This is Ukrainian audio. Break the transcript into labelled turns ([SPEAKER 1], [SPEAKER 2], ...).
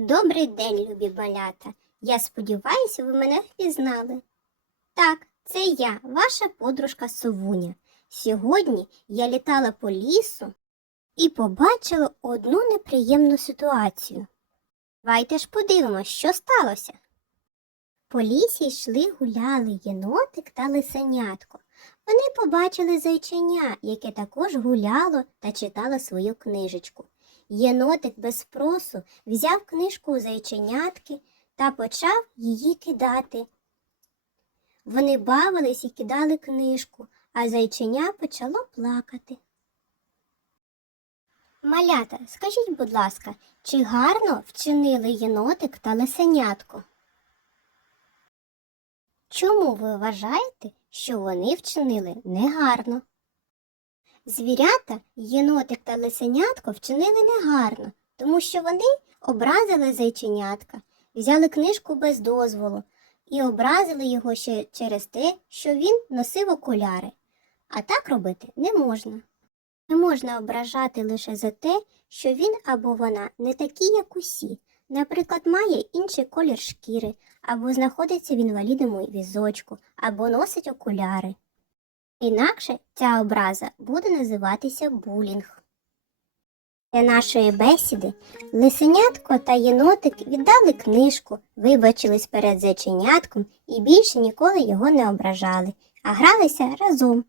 [SPEAKER 1] Добрий день, любі малята. Я сподіваюся, ви мене впізнали. Так, це я, ваша подружка Совуня. Сьогодні я літала по лісу і побачила одну неприємну ситуацію. Давайте ж подивимось, що сталося. По лісі йшли гуляли єнотик та лисенятко. Вони побачили зайченя, яке також гуляло та читало свою книжечку. Єнотик без спросу взяв книжку у зайченятки та почав її кидати. Вони бавились і кидали книжку, а зайченя почало плакати. Малята, скажіть, будь ласка, чи гарно вчинили єнотик та лисенятко? Чому ви вважаєте, що вони вчинили негарно? Звірята, єнотик та лисенятко вчинили негарно, тому що вони образили зайченятка, взяли книжку без дозволу і образили його ще через те, що він носив окуляри. А так робити не можна. Не можна ображати лише за те, що він або вона не такі, як усі, наприклад, має інший колір шкіри, або знаходиться в інвалідному візочку, або носить окуляри. Інакше ця образа буде називатися булінг. Для нашої бесіди лисенятко та єнотик віддали книжку, вибачились перед зайченятком і більше ніколи його не ображали, а гралися разом.